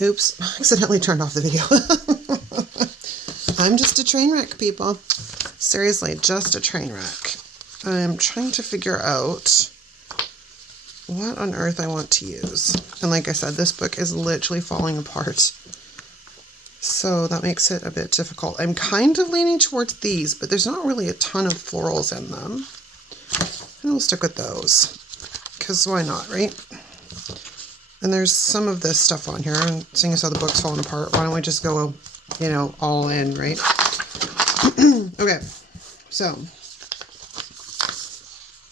Oops, I accidentally turned off the video. I'm just a train wreck, people. Seriously, just a train wreck. I'm trying to figure out what on earth I want to use. And like I said, this book is literally falling apart. So that makes it a bit difficult. I'm kind of leaning towards these, but there's not really a ton of florals in them. And we'll stick with those. Because why not, right? And there's some of this stuff on here, and seeing as how the book's falling apart, why don't we just go, you know, all in, right? Okay, so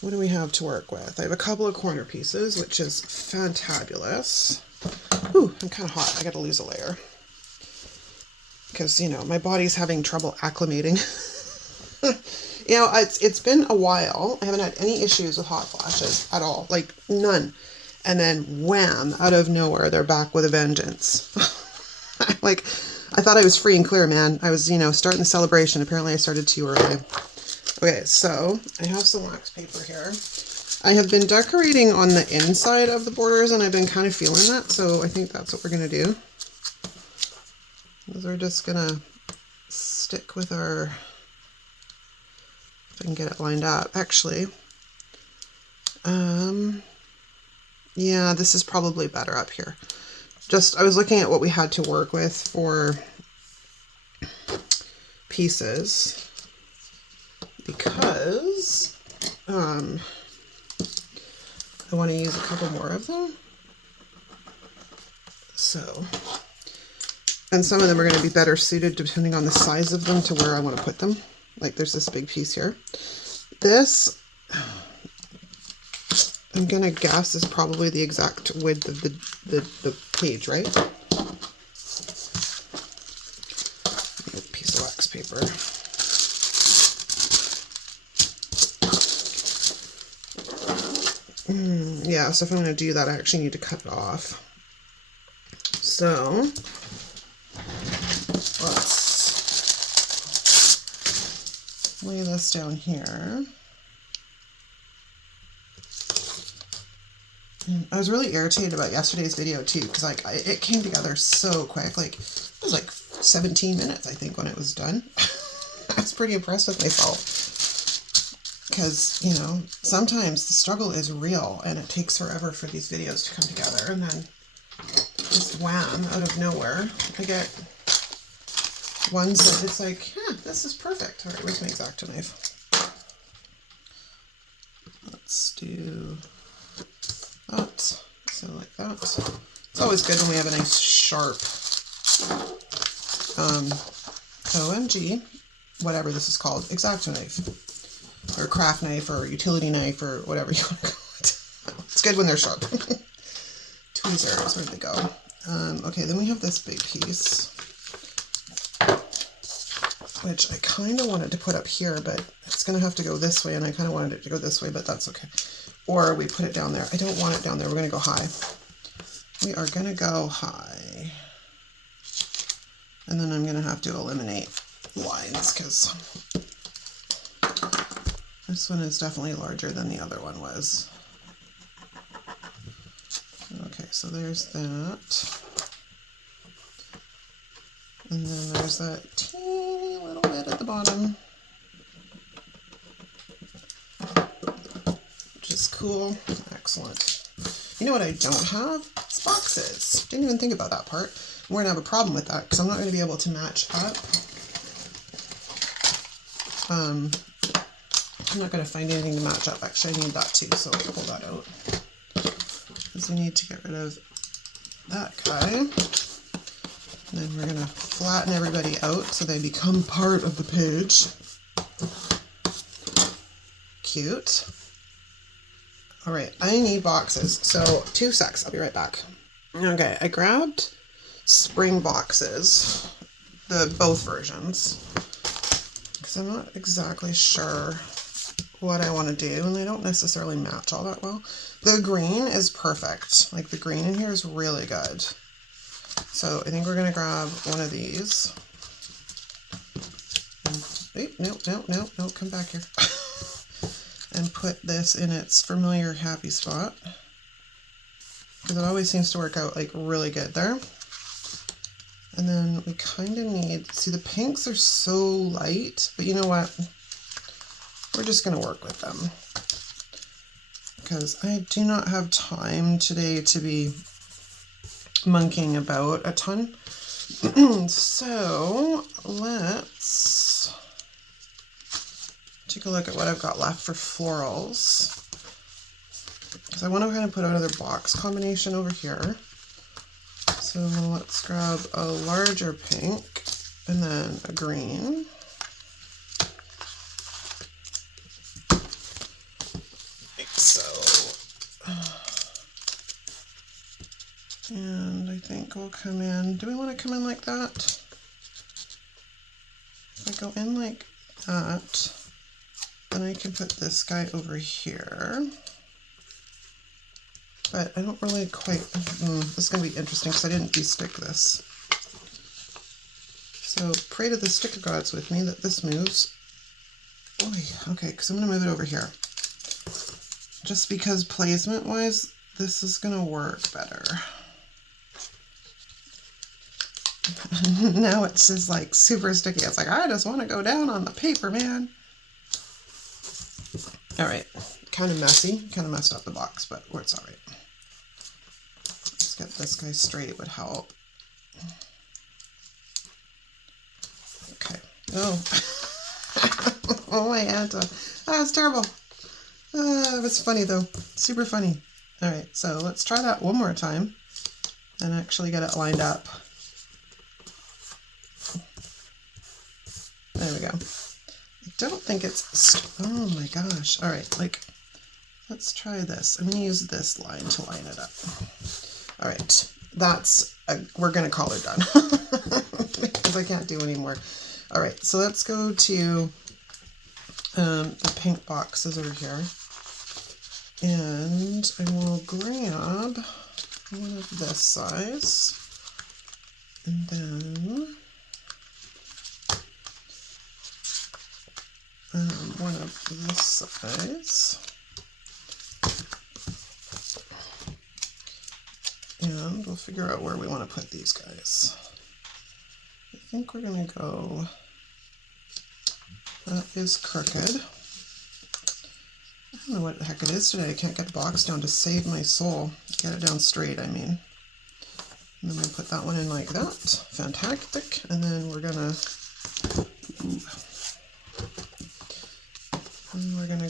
what do we have to work with? I have a couple of corner pieces, which is fantabulous. Ooh, I'm kind of hot. I got to lose a layer. Because, you know, my body's having trouble acclimating. You know, it's been a while. I haven't had any issues with hot flashes at all. Like, none. And then, wham, out of nowhere, they're back with a vengeance. Like, I thought I was free and clear, man. I was, you know, starting the celebration. Apparently, I started too early. Okay, so I have some wax paper here. I have been decorating on the inside of the borders, and I've been kind of feeling that, so I think that's what we're going to do. We're just going to stick with our... If I can get it lined up. Actually, yeah, this is probably better up here. Just, I was looking at what we had to work with for pieces because I want to use a couple more of them. So, and some of them are going to be better suited depending on the size of them to where I want to put them. Like there's this big piece here. This, I'm going to guess, is probably the exact width of the page, right? A piece of wax paper. Yeah, so if I'm going to do that, I actually need to cut it off. So, let's lay this down here. I was really irritated about yesterday's video too, because like it came together so quick. Like it was like 17 minutes, I think, when it was done. I was pretty impressed with myself because, you know, sometimes the struggle is real and it takes forever for these videos to come together, and then just wham, out of nowhere, I get ones that it's like, this is perfect. All right, where's my X-Acto knife? Let's do that, so like that. It's always good when we have a nice sharp OMG, whatever this is called, X-Acto knife, or craft knife, or utility knife, or whatever you want to call it. It's good when they're sharp. Tweezers, where'd they go? Okay, then we have this big piece, which I kind of wanted to put up here, but it's going to have to go this way, and I kind of wanted it to go this way, but that's okay. Or we put it down there. I don't want it down there. We're going to go high. We are going to go high. And then I'm going to have to eliminate lines because this one is definitely larger than the other one was. Okay, so there's that. And then there's that teeny little bit at the bottom, which is cool. Excellent. You know what I don't have? It's boxes. Didn't even think about that part. We're going to have a problem with that because I'm not going to be able to match up. I'm not going to find anything to match up. Actually, I need that too, so I'll pull that out. Because we need to get rid of that guy. And then we're going to flatten everybody out so they become part of the page. Cute. All right, I need boxes. So 2 secs, I'll be right back. Okay, I grabbed spring boxes, both versions, because I'm not exactly sure what I want to do, and they don't necessarily match all that well. The green is perfect. Like the green in here is really good. So I think we're going to grab one of these. And, no, come back here. And put this in its familiar happy spot. Because it always seems to work out like really good there. And then we kind of need, see the pinks are so light, but you know what? We're just going to work with them because I do not have time today to be monkeying about a ton. So let's take a look at what I've got left for florals. Because I want to kind of put another box combination over here. So let's grab a larger pink and then a green. Like so. And I think we'll come in, do we want to come in like that? If I go in like that, then I can put this guy over here. But I don't really quite, this is going to be interesting because I didn't de-stick this. So pray to the sticker gods with me that this moves. Oy, okay, because I'm going to move it over here. Just because placement-wise, this is going to work better. Now it's just like super sticky. It's like, I just want to go down on the paper, man. All right, kind of messy, kind of messed up the box, but it's all right. Let's get this guy straight would help. Okay. Oh. Oh, my Anta. That was terrible. That was funny though. Super funny. All right, so let's try that one more time and actually get it lined up. There we go. I don't think it's, oh my gosh. All right, like, let's try this. I'm going to use this line to line it up. All right, we're going to call it done because I can't do any more. All right, so let's go to the pink boxes over here. And I will grab one of this size. And then one of this size. And we'll figure out where we want to put these guys. I think we're going to go, that is crooked. I don't know what the heck it is today. I can't get the box down to save my soul. Get it down straight, I mean. And then we put that one in like that. Fantastic. And then we're going to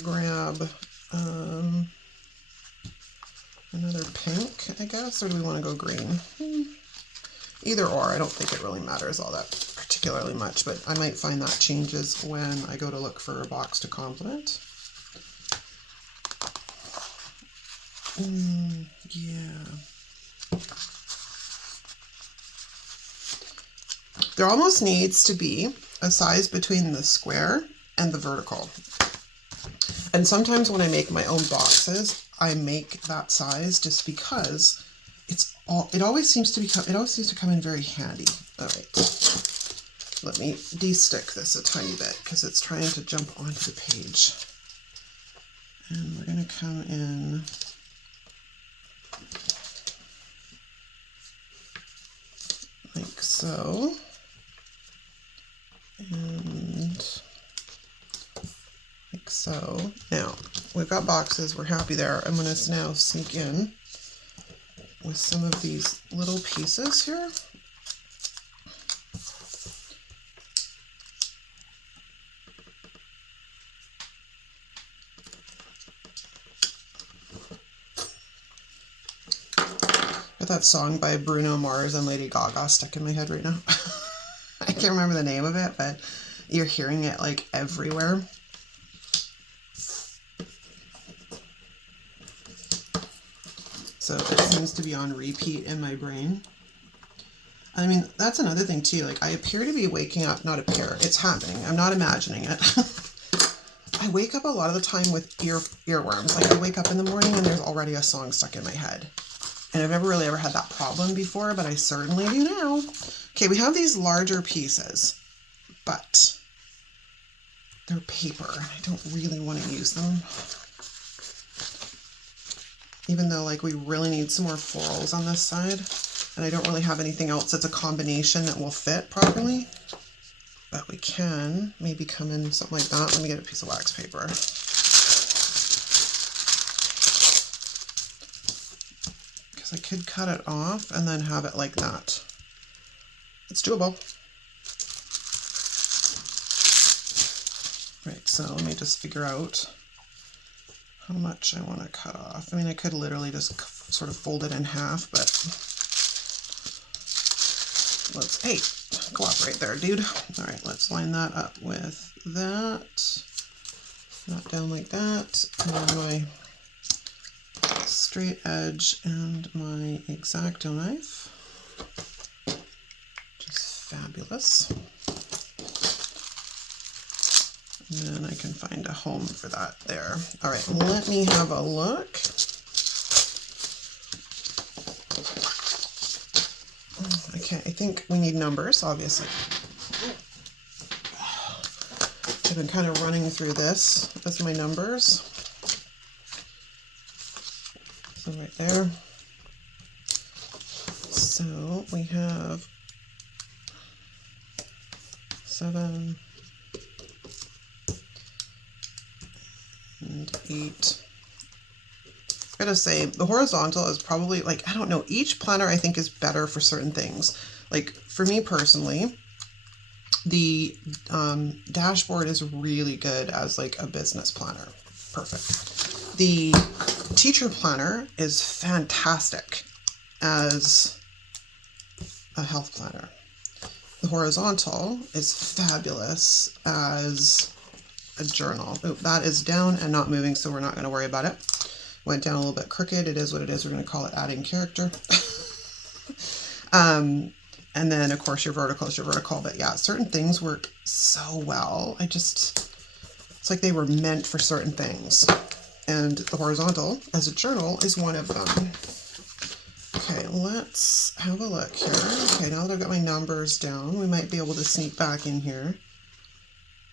grab another pink, I guess, or do we want to go green? Either or, I don't think it really matters all that particularly much, but I might find that changes when I go to look for a box to complement. Yeah. There almost needs to be a size between the square and the vertical. And sometimes when I make my own boxes, I make that size just because it always seems to come in very handy. All right. Let me de-stick this a tiny bit because it's trying to jump onto the page. And we're going to come in like so. And like so. Now, we've got boxes. We're happy there. I'm going to now sneak in with some of these little pieces here. Got that song by Bruno Mars and Lady Gaga stuck in my head right now. I can't remember the name of it, but you're hearing it like everywhere. So it seems to be on repeat in my brain. I mean, that's another thing too. Like, I appear to be waking up, not appear, it's happening. I'm not imagining it. I wake up a lot of the time with earworms. Like, I wake up in the morning and there's already a song stuck in my head. And I've never really ever had that problem before, but I certainly do now. Okay, we have these larger pieces, but they're paper. I don't really want to use them. Even though, like, we really need some more florals on this side. And I don't really have anything else that's a combination that will fit properly. But we can maybe come in something like that. Let me get a piece of wax paper. Because I could cut it off and then have it like that. It's doable. Right, so let me just figure out how much I want to cut off. I mean, I could literally just sort of fold it in half, but let's, hey, cooperate there, dude. All right, let's line that up with that. Not down like that. And then my straight edge and my X-Acto knife. Just fabulous. And then I can find a home for that there. All right, let me have a look. Okay, I think we need numbers, obviously. I've been kind of running through this as my numbers. So right there. So we have 7 and 8. I gotta say, the horizontal is probably, like, I don't know, each planner I think is better for certain things. Like, for me personally, the dashboard is really good as like a business planner. Perfect. The teacher planner is fantastic as a health planner. The horizontal is fabulous as a journal. Oh, that is down and not moving, so we're not going to worry about it. Went down a little bit crooked. It is what it is. We're going to call it adding character. And then, of course, your vertical is your vertical. But yeah, certain things work so well. It's like they were meant for certain things. And the horizontal, as a journal, is one of them. Okay, let's have a look here. Okay, now that I've got my numbers down, we might be able to sneak back in here.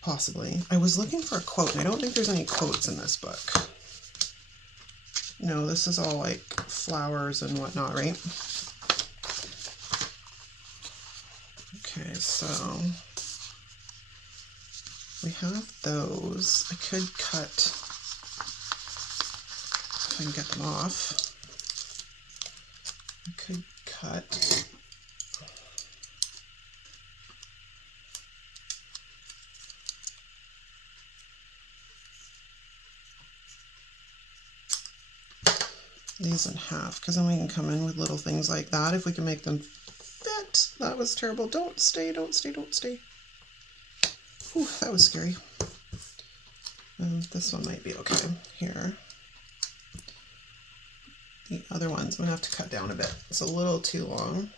Possibly. I was looking for a quote, and I don't think there's any quotes in this book. No, this is all like flowers and whatnot, right? Okay, so we have those. I could cut, if I can get them off. I could cut these in half, because then we can come in with little things like that if we can make them fit. That was terrible. Don't stay, don't stay, don't stay. Whew, that was scary. This one might be okay. Here. The other ones I'm gonna have to cut down a bit. It's a little too long.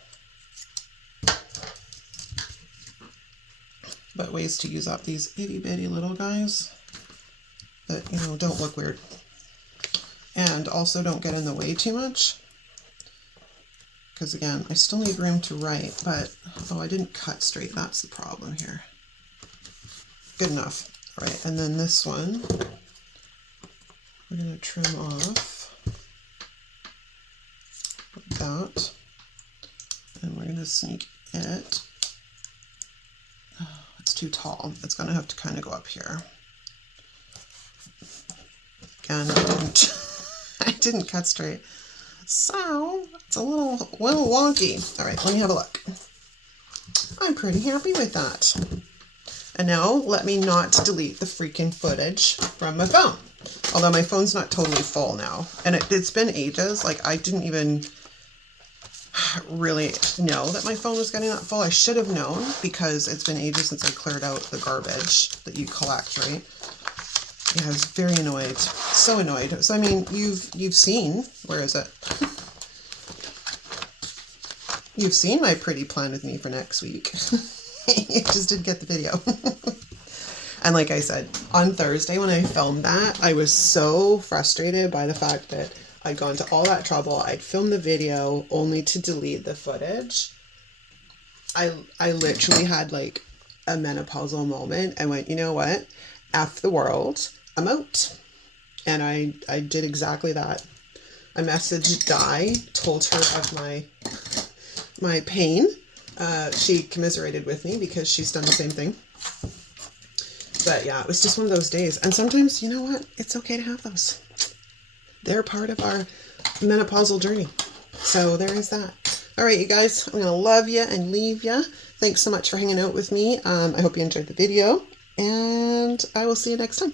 But ways to use up these itty bitty little guys that, you know, don't look weird. And also don't get in the way too much. Because again, I still need room to write, but, oh, I didn't cut straight. That's the problem here. Good enough. All right, and then this one, we're gonna trim off like that. And we're gonna sneak it. Oh, it's too tall. It's gonna have to kind of go up here. Again, I didn't cut straight. So it's a little wonky. All right, let me have a look. I'm pretty happy with that. And now let me not delete the freaking footage from my phone. Although my phone's not totally full now. And it's been ages. Like, I didn't even really know that my phone was getting that full. I should have known because it's been ages since I cleared out the garbage that you collect, right? Yeah, I was very annoyed. So annoyed. So I mean, you've seen, where is it? You've seen my pretty plan with me for next week. You just didn't get the video. And like I said, on Thursday when I filmed that, I was so frustrated by the fact that I'd gone to all that trouble. I'd filmed the video only to delete the footage. I literally had like a menopausal moment and went, you know what? F the world. I'm out. And I did exactly that. I messaged Di, told her of my my pain. She commiserated with me because she's done the same thing. But yeah, it was just one of those days. And sometimes, you know what? It's okay to have those. They're part of our menopausal journey. So there is that. All right, you guys, I'm going to love you and leave you. Thanks so much for hanging out with me. I hope you enjoyed the video, and I will see you next time.